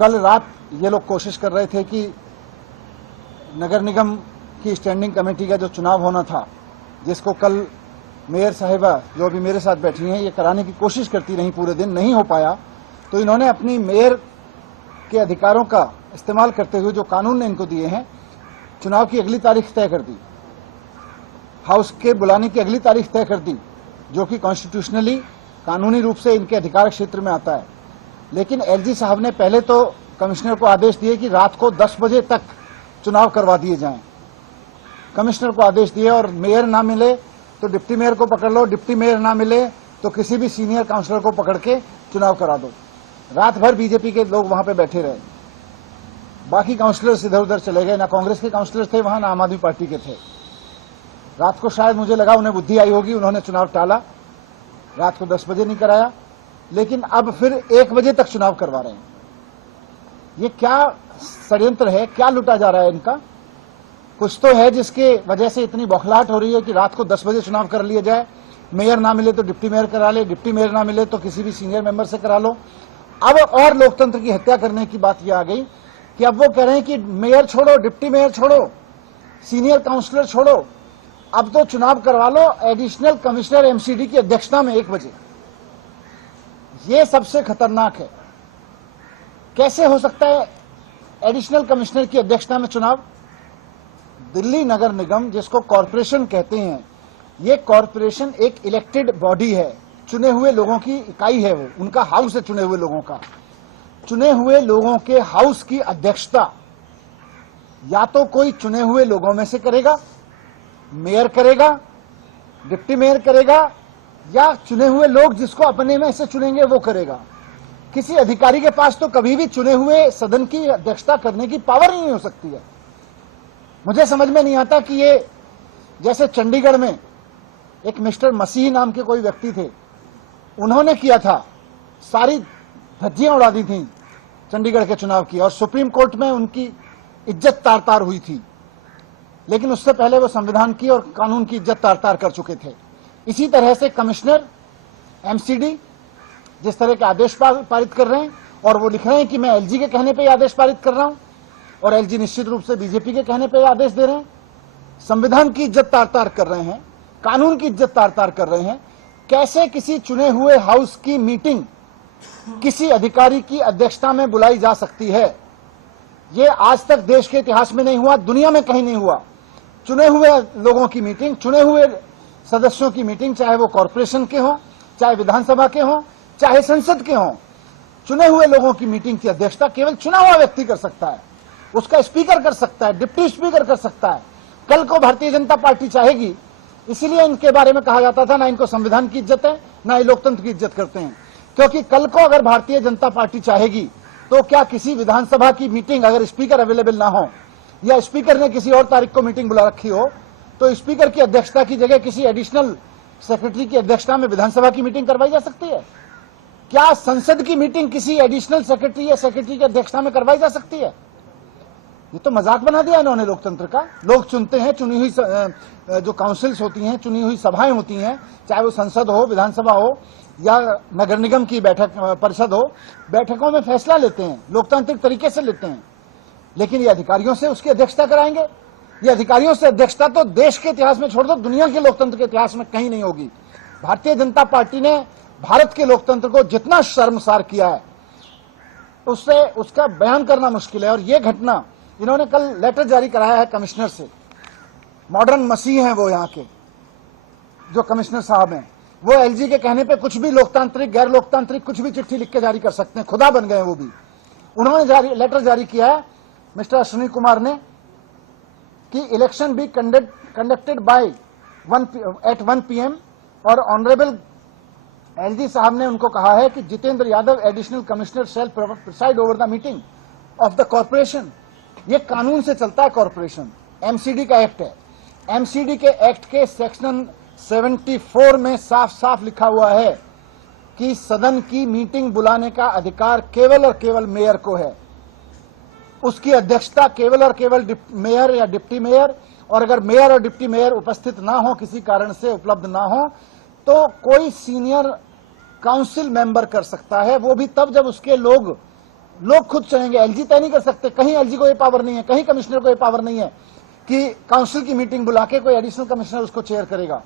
कल रात ये लोग कोशिश कर रहे थे कि नगर निगम की स्टैंडिंग कमेटी का जो चुनाव होना था, जिसको कल मेयर साहिबा जो अभी मेरे साथ बैठी हैं ये कराने की कोशिश करती रही, पूरे दिन नहीं हो पाया। तो इन्होंने अपनी मेयर के अधिकारों का इस्तेमाल करते हुए जो कानून ने इनको दिए हैं, चुनाव की अगली तारीख तय कर दी, हाउस के बुलाने की अगली तारीख तय कर दी, जो कि कॉन्स्टिट्यूशनली कानूनी रूप से इनके अधिकार क्षेत्र में आता है। लेकिन एलजी साहब ने पहले तो कमिश्नर को आदेश दिए कि रात को 10 बजे तक चुनाव करवा दिए जाएं। कमिश्नर को आदेश दिए और मेयर ना मिले तो डिप्टी मेयर को पकड़ लो, डिप्टी मेयर ना मिले तो किसी भी सीनियर काउंसलर को पकड़ के चुनाव करा दो। रात भर बीजेपी के लोग वहां पे बैठे रहे, बाकी काउंसलर्स इधर उधर चले गए, ना कांग्रेस के काउंसलर थे वहां, ना आम आदमी पार्टी के थे। रात को शायद मुझे लगा उन्हें बुद्धि आई होगी, उन्होंने चुनाव टाला, रात को 10 बजे नहीं कराया, लेकिन अब फिर 1 बजे तक चुनाव करवा रहे हैं। ये क्या षड्यंत्र है, क्या लुटा जा रहा है इनका? कुछ तो है जिसके वजह से इतनी बौखलाहट हो रही है कि रात को 10 बजे चुनाव कर लिया जाए, मेयर ना मिले तो डिप्टी मेयर करा ले, डिप्टी मेयर ना मिले तो किसी भी सीनियर मेंबर से करा लो। अब और लोकतंत्र की हत्या करने की बात यह आ गई कि अब वो कह रहे हैं कि मेयर छोड़ो, डिप्टी मेयर छोड़ो, सीनियर काउंसलर छोड़ो, अब तो चुनाव करवा लो एडिशनल कमिश्नर एमसीडी की अध्यक्षता में 1 बजे। ये सबसे खतरनाक है। कैसे हो सकता है एडिशनल कमिश्नर की अध्यक्षता में चुनाव? दिल्ली नगर निगम, जिसको कॉरपोरेशन कहते हैं, ये कॉरपोरेशन एक इलेक्टेड बॉडी है, चुने हुए लोगों की इकाई है, वो उनका हाउस है, चुने हुए लोगों का। चुने हुए लोगों के हाउस की अध्यक्षता या तो कोई चुने हुए लोगों में से करेगा, मेयर करेगा, डिप्टी मेयर करेगा, या चुने हुए लोग जिसको अपने में से चुनेंगे वो करेगा। किसी अधिकारी के पास तो कभी भी चुने हुए सदन की अध्यक्षता करने की पावर ही नहीं हो सकती है। मुझे समझ में नहीं आता कि ये जैसे चंडीगढ़ में एक मिस्टर मसीह नाम के कोई व्यक्ति थे, उन्होंने किया था, सारी धज्जियां उड़ा दी थी चंडीगढ़ के चुनाव की, और सुप्रीम कोर्ट में उनकी इज्जत तार तार हुई थी। लेकिन उससे पहले वो संविधान की और कानून की इज्जत तार तार कर चुके थे। इसी तरह से कमिश्नर एमसीडी जिस तरह के आदेश पारित कर रहे हैं, और वो लिख रहे हैं कि मैं एलजी के कहने पे आदेश पारित कर रहा हूं, और एलजी निश्चित रूप से बीजेपी के कहने पे आदेश दे रहे हैं। संविधान की इज्जत तार तार कर रहे हैं, कानून की इज्जत तार तार कर रहे हैं। कैसे किसी चुने हुए हाउस की मीटिंग किसी अधिकारी की अध्यक्षता में बुलाई जा सकती है? ये आज तक देश के इतिहास में नहीं हुआ, दुनिया में कहीं नहीं हुआ। चुने हुए लोगों की मीटिंग, चुने हुए सदस्यों की मीटिंग, चाहे वो कॉरपोरेशन के हों, चाहे विधानसभा के हों, चाहे संसद के हों, चुने हुए लोगों की मीटिंग की अध्यक्षता केवल चुना हुआ व्यक्ति कर सकता है। उसका स्पीकर कर सकता है, डिप्टी स्पीकर कर सकता है। कल को भारतीय जनता पार्टी चाहेगी, इसीलिए इनके बारे में कहा जाता था ना इनको संविधान की इज्जत है, ना ये लोकतंत्र की इज्जत करते हैं। क्योंकि कल को अगर भारतीय जनता पार्टी चाहेगी तो क्या किसी विधानसभा की मीटिंग अगर स्पीकर अवेलेबल ना हो, या स्पीकर ने किसी और तारीख को मीटिंग बुला रखी हो, तो स्पीकर की अध्यक्षता की जगह किसी एडिशनल सेक्रेटरी की अध्यक्षता में विधानसभा की मीटिंग करवाई जा सकती है? क्या संसद की मीटिंग किसी एडिशनल सेक्रेटरी या सेक्रेटरी की अध्यक्षता में करवाई जा सकती है? ये तो मजाक बना दिया इन्होंने लोकतंत्र का। लोग चुनते हैं, चुनी हुई जो काउंसिल्स होती हैं, चुनी हुई सभाएं होती हैं, चाहे वो संसद हो, विधानसभा हो, या नगर निगम की बैठक परिषद हो, बैठकों में फैसला लेते हैं, लोकतांत्रिक तरीके से लेते हैं। लेकिन ये अधिकारियों से उसकी अध्यक्षता कराएंगे? ये अधिकारियों से अध्यक्षता तो देश के इतिहास में छोड़ दो, दुनिया के लोकतंत्र के इतिहास में कहीं नहीं होगी। भारतीय जनता पार्टी ने भारत के लोकतंत्र को जितना शर्मसार किया है, उससे उसका बयान करना मुश्किल है। और ये घटना, इन्होंने कल लेटर जारी कराया है कमिश्नर से, मॉडर्न मसीह हैं वो यहाँ के जो कमिश्नर साहब हैं, वो एलजी के कहने पे कुछ भी लोकतांत्रिक, गैर लोकतांत्रिक कुछ भी चिट्ठी लिख के जारी कर सकते हैं, खुदा बन गए वो भी। उन्होंने लेटर जारी किया है मिस्टर अश्विनी कुमार ने कि election be conducted by 1 PM, और ऑनरेबल एलजी साहब ने उनको कहा है कि Jitendra Yadav additional commissioner shall preside over the meeting of the corporation. ये कानून से चलता है कॉर्पोरेशन, एमसीडी का एक्ट है। एमसीडी के एक्ट के सेक्शन 74 में साफ साफ लिखा हुआ है कि सदन की मीटिंग बुलाने का अधिकार केवल और केवल मेयर को है। उसकी अध्यक्षता केवल और केवल मेयर या डिप्टी मेयर, और अगर मेयर और डिप्टी मेयर उपस्थित ना हो, किसी कारण से उपलब्ध ना हो, तो कोई सीनियर काउंसिल मेंबर कर सकता है, वो भी तब जब उसके लोग लोग खुद चलेंगे, एलजी तय नहीं कर सकते। कहीं एलजी को ये पावर नहीं है, कहीं कमिश्नर को ये पावर नहीं है कि काउंसिल की मीटिंग बुला के कोई एडिशनल कमिश्नर उसको चेयर करेगा।